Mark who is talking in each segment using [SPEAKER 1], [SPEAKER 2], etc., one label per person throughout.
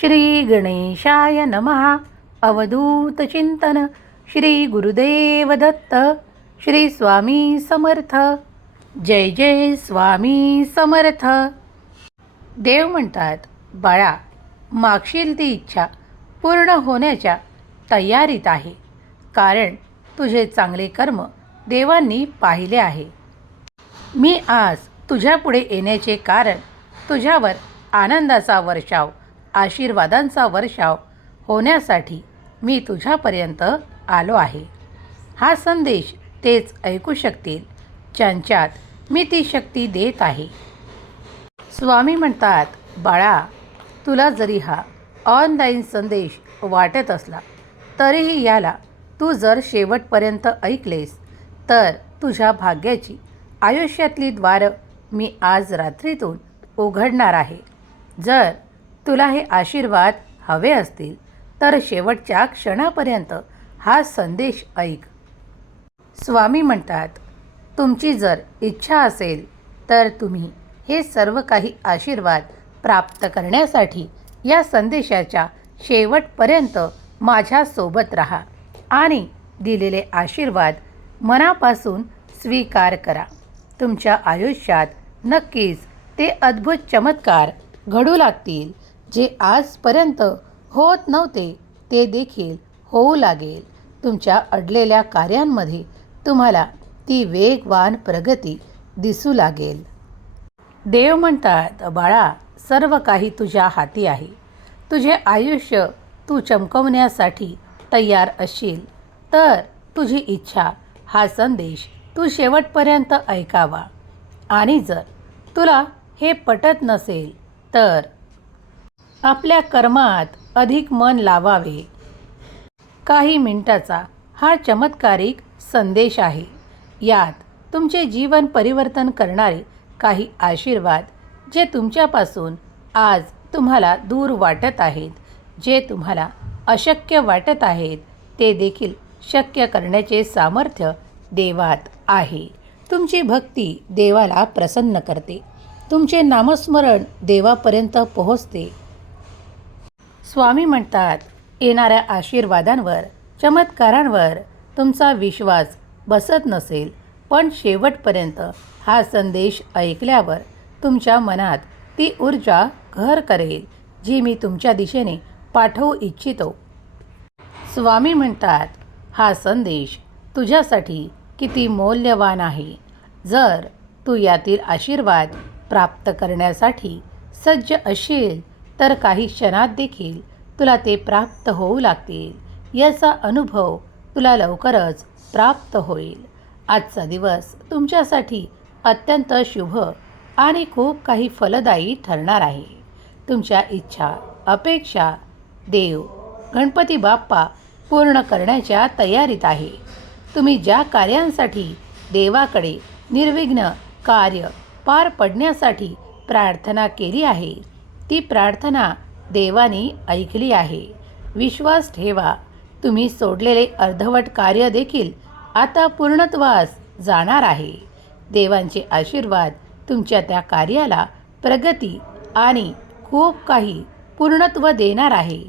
[SPEAKER 1] श्री गणेशाय नमः. अवधूत चिंतन. श्री गुरुदेव दत्त. श्री स्वामी समर्थ. जय जय स्वामी समर्थ. देव म्हणतात बाळा मागशील ती इच्छा पूर्ण होण्याच्या तयारीत आहे. कारण तुझे चांगले कर्म देवांनी पाहिले आहे. मी आज तुझ्यापुढे येण्याचे कारण तुझ्यावर आनंदाचा वर्षाव आशीर्वादांचा वर्षाव होण्यासाठी मी तुझ्यापर्यंत आलो आहे. हा संदेश तेच ऐकू शकतील ज्यांच्यात मी ती शक्ती देत आहे. स्वामी म्हणतात बाळा तुला जरी हा ऑनलाईन संदेश वाटत असला तरीही याला तू जर शेवटपर्यंत ऐकलेस तर तुझ्या भाग्याची आयुष्यातली द्वारं मी आज रात्रीतून उघडणार आहे. जर तुला हे आशीर्वाद हवे असतील तर शेवटच्या क्षणापर्यंत हा संदेश ऐक. स्वामी म्हणतात तुमची जर इच्छा असेल तर तुम्ही हे सर्व काही आशीर्वाद प्राप्त करण्यासाठी या संदेशाच्या शेवटपर्यंत माझ्यासोबत राहा आणि दिलेले आशीर्वाद मनापासून स्वीकार करा. तुमच्या आयुष्यात नक्कीच ते अद्भुत चमत्कार घडू लागतील. जे आजपर्यंत होत नव्हते ते देखील होऊ लागेल. तुमच्या अडलेल्या कार्यांमध्ये तुम्हाला ती वेगवान प्रगती दिसू लागेल. देव म्हणतात बाळा सर्व काही तुझ्या हाती आहे. तुझे आयुष्य तू चमकवण्यासाठी तयार असशील तर तुझी इच्छा हा संदेश तू शेवटपर्यंत ऐकावा. आणि जर तुला हे पटत नसेल तर आपल्या कर्मात अधिक मन लावावे. काही मिनिटाचा हा चमत्कारिक संदेश आहे. यात तुमचे जीवन परिवर्तन करणारे काही आशीर्वाद जे तुमच्यापासून आज तुम्हाला दूर वाटत आहेत जे तुम्हाला अशक्य वाटत आहेत ते देखील शक्य करण्याचे सामर्थ्य देवात आहे. तुमची भक्ती देवाला प्रसन्न करते. तुमचे नामस्मरण देवापर्यंत पोहोचते. स्वामी म्हणतात येणाऱ्या आशीर्वादांवर चमत्कारांवर तुमचा विश्वास बसत नसेल पण शेवटपर्यंत हा संदेश ऐकल्यावर तुमच्या मनात ती ऊर्जा घर करेल जी मी तुमच्या दिशेने पाठवू इच्छितो. स्वामी म्हणतात हा संदेश तुझ्यासाठी किती मौल्यवान आहे. जर तू यातील आशीर्वाद प्राप्त करण्यासाठी सज्ज असेल तर काही क्षणात देखील तुला ते प्राप्त होऊ लागतील. याचा अनुभव तुला लवकरच प्राप्त होईल. आजचा दिवस तुमच्यासाठी अत्यंत शुभ आणि खूप काही फलदायी ठरणार आहे. तुमच्या इच्छा अपेक्षा देव गणपती बाप्पा पूर्ण करण्याच्या तयारीत आहे. तुम्ही ज्या कार्यांसाठी देवाकडे निर्विघ्न कार्य पार पडण्यासाठी प्रार्थना केली आहे ती प्रार्थना देवाने ऐकली आहे. विश्वास ठेवा. तुम्ही सोडलेले अर्धवट कार्य देखील आता पूर्णत्वास जाणार आहे. देवांचे आशीर्वाद तुमच्या त्या कार्याला प्रगती आणि खूप काही पूर्णत्व देणार आहे.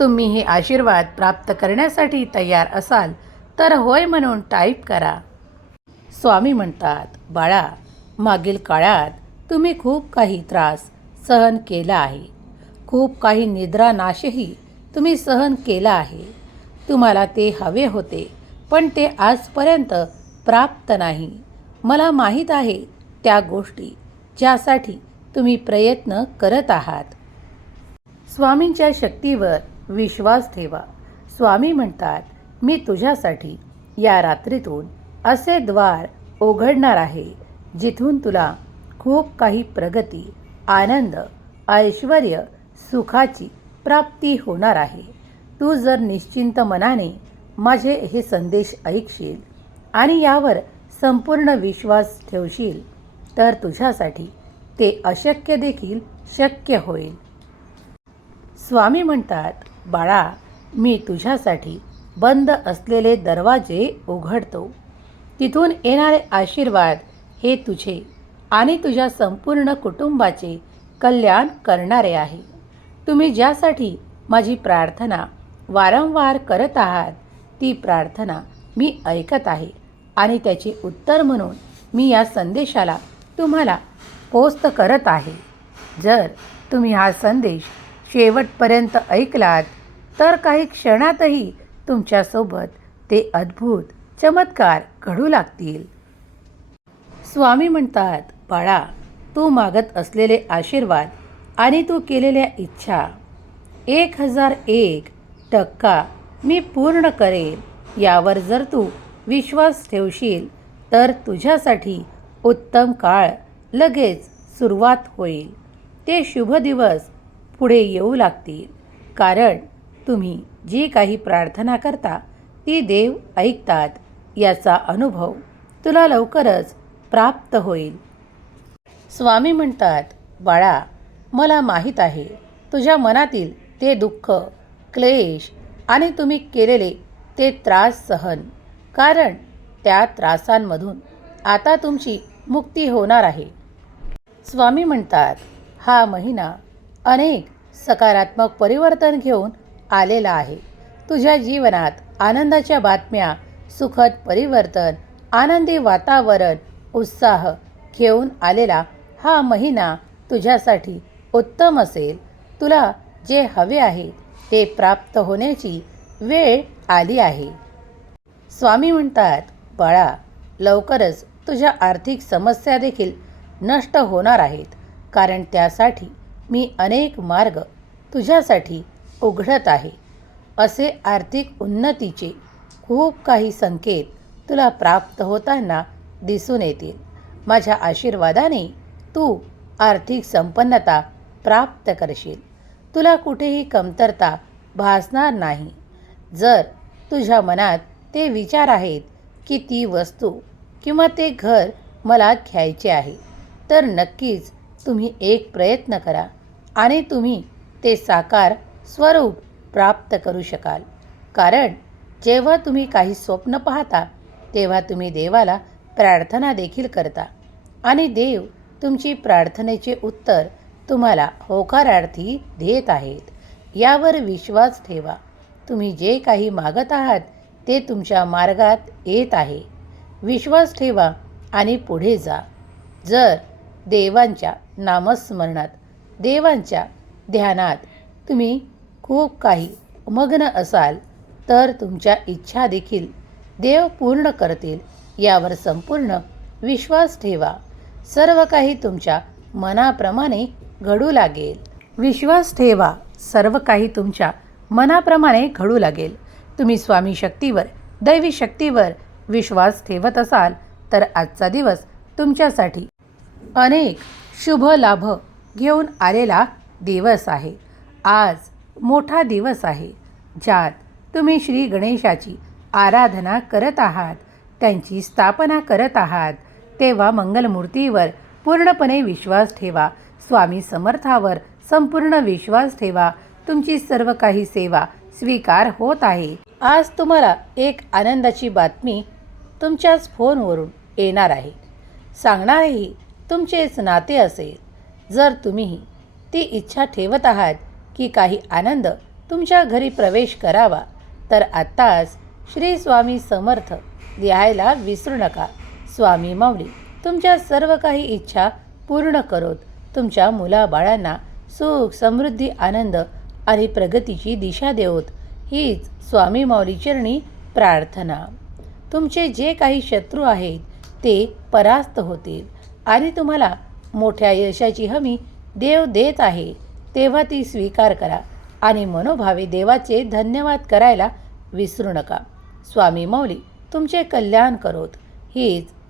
[SPEAKER 1] तुम्ही हे आशीर्वाद प्राप्त करण्यासाठी तयार असाल तर होय म्हणून टाईप करा. स्वामी म्हणतात बाळा मागील काळात तुम्ही खूप काही त्रास सहन केला आहे. खूप काही निद्रानाशही तुम्ही सहन केला आहे. तुम्हाला ते हवे होते पण ते आजपर्यंत प्राप्त नाही. मला माहीत आहे त्या गोष्टी ज्यासाठी तुम्ही प्रयत्न करत आहात. स्वामींच्या शक्तीवर विश्वास ठेवा. स्वामी म्हणतात मी तुझ्यासाठी या रात्रीतून असे द्वार उघडणार आहे जिथून तुला खूप काही प्रगती आनंद ऐश्वर सुखाची प्राप्ती होणार आहे. तू जर निश्चिंत मनाने माझे हे संदेश ऐकशील आणि यावर संपूर्ण विश्वास ठेवशील तर तुझ्यासाठी ते अशक्य देखील शक्य होईल. स्वामी म्हणतात बाळा मी तुझ्यासाठी बंद असलेले दरवाजे उघडतो. तिथून येणारे आशीर्वाद हे तुझे आणि तुझ्या संपूर्ण कुटुंबाचे कल्याण करणारे आहे. तुम्ही ज्यासाठी माझी प्रार्थना वारंवार करत आहात ती प्रार्थना मी ऐकत आहे आणि त्याचे उत्तर म्हणून मी या संदेशाला तुम्हाला पोस्ट करत आहे. जर तुम्ही हा संदेश शेवटपर्यंत ऐकलात तर काही क्षणातही तुमच्यासोबत ते अद्भुत चमत्कार घडू लागतील. स्वामी म्हणतात बाळा तू मागत असलेले आशीर्वाद आणि तू केलेल्या इच्छा. एक हजार एक टक्का मी पूर्ण करेन. यावर जर तू विश्वास ठेवशील तर तुझ्यासाठी उत्तम काळ लगेच सुरुवात होईल. ते शुभ दिवस पुढे येऊ लागतील. कारण तुम्ही जी काही प्रार्थना करता ती देव ऐकतात याचा अनुभव तुला लवकरच प्राप्त होईल. स्वामी म्हणतात बाळा मला माहीत आहे तुझ्या मनातील ते दुःख क्लेश आणि तुम्ही केलेले ते त्रास सहन. कारण त्या त्रासांमधून आता तुमची मुक्ती होणार आहे. स्वामी म्हणतात हा महिना अनेक सकारात्मक परिवर्तन घेऊन आलेला आहे. तुझ्या जीवनात आनंदाच्या बातम्या सुखद परिवर्तन आनंदी वातावरण उत्साह घेऊन आलेला हा महिना तुझ्यासाठी उत्तम असेल. तुला जे हवे आहे ते प्राप्त होण्याची वेळ आली आहे. स्वामी म्हणतात बाळा लवकरच तुझ्या आर्थिक समस्या देखील नष्ट होणार आहेत. कारण त्यासाठी मी अनेक मार्ग तुझ्यासाठी उघडत आहे. असे आर्थिक उन्नतीचे खूप काही संकेत तुला प्राप्त होताना दिसून येतील. माझ्या आशीर्वादाने तू आर्थिक संपन्नता प्राप्त करशील. तुला कुठेही कमतरता भासणार नाही. जर तुझ्या मनात ते विचार आहेत की ती वस्तू किंवा ते घर मला घ्यायचे आहे तर नक्कीच तुम्ही एक प्रयत्न करा आणि तुम्ही ते साकार स्वरूप प्राप्त करू शकाल. कारण जेव्हा तुम्ही काही स्वप्न पाहता तेव्हा तुम्ही देवाला प्रार्थना देखील करता आणि देव तुमची प्रार्थनेचे उत्तर तुम्हाला होकारार्थी देत आहेत. यावर विश्वास ठेवा. तुम्ही जे काही मागत आहात ते तुमच्या मार्गात येत आहे. विश्वास ठेवा आणि पुढे जा. जर देवांच्या नामस्मरणात देवांच्या ध्यानात तुम्ही खूप काही मग्न असाल तर तुमच्या इच्छा देखील देव पूर्ण करतील. यावर संपूर्ण विश्वास ठेवा. सर्व काही तुमच्या मनाप्रमाणे घडू लागेल. विश्वास ठेवा. सर्व काही तुमच्या मनाप्रमाणे घडू लागेल. तुम्ही स्वामी शक्तीवर दैवी शक्तीवर विश्वास ठेवत असाल तर आजचा दिवस तुमच्यासाठी अनेक शुभ लाभ घेऊन आलेला दिवस आहे. आज मोठा दिवस आहे. ज्यात तुम्ही श्री गणेशाची आराधना करत आहात त्यांची स्थापना करत आहात तेव्हा मंगलमूर्तीवर पूर्णपणे विश्वास ठेवा. स्वामी समर्थावर संपूर्ण विश्वास ठेवा. तुमची सर्व काही सेवा स्वीकार होत आहे. आज तुम्हाला एक आनंदाची बातमी तुमच्याच फोनवरून येणार आहे. सांगणारेही तुमचेच नाते असेल. जर तुम्ही ती इच्छा ठेवत आहात की काही आनंद तुमच्या घरी प्रवेश करावा तर आत्ताच श्री स्वामी समर्थ लिहायला विसरू नका. स्वामी माऊली तुमच्या सर्व काही इच्छा पूर्ण करोत. तुमच्या मुलाबाळांना सुख समृद्धी आनंद आणि प्रगतीची दिशा देवत. हीच स्वामी माऊली चरणी प्रार्थना. तुमचे जे काही शत्रू आहेत ते परास्त होतील. आणि तुम्हाला मोठ्या यशाची हमी देव देत आहे. तेव्हा ती स्वीकार करा आणि मनोभावे देवाचे धन्यवाद करायला विसरू नका. स्वामी माऊली तुमचे कल्याण करोत. हीच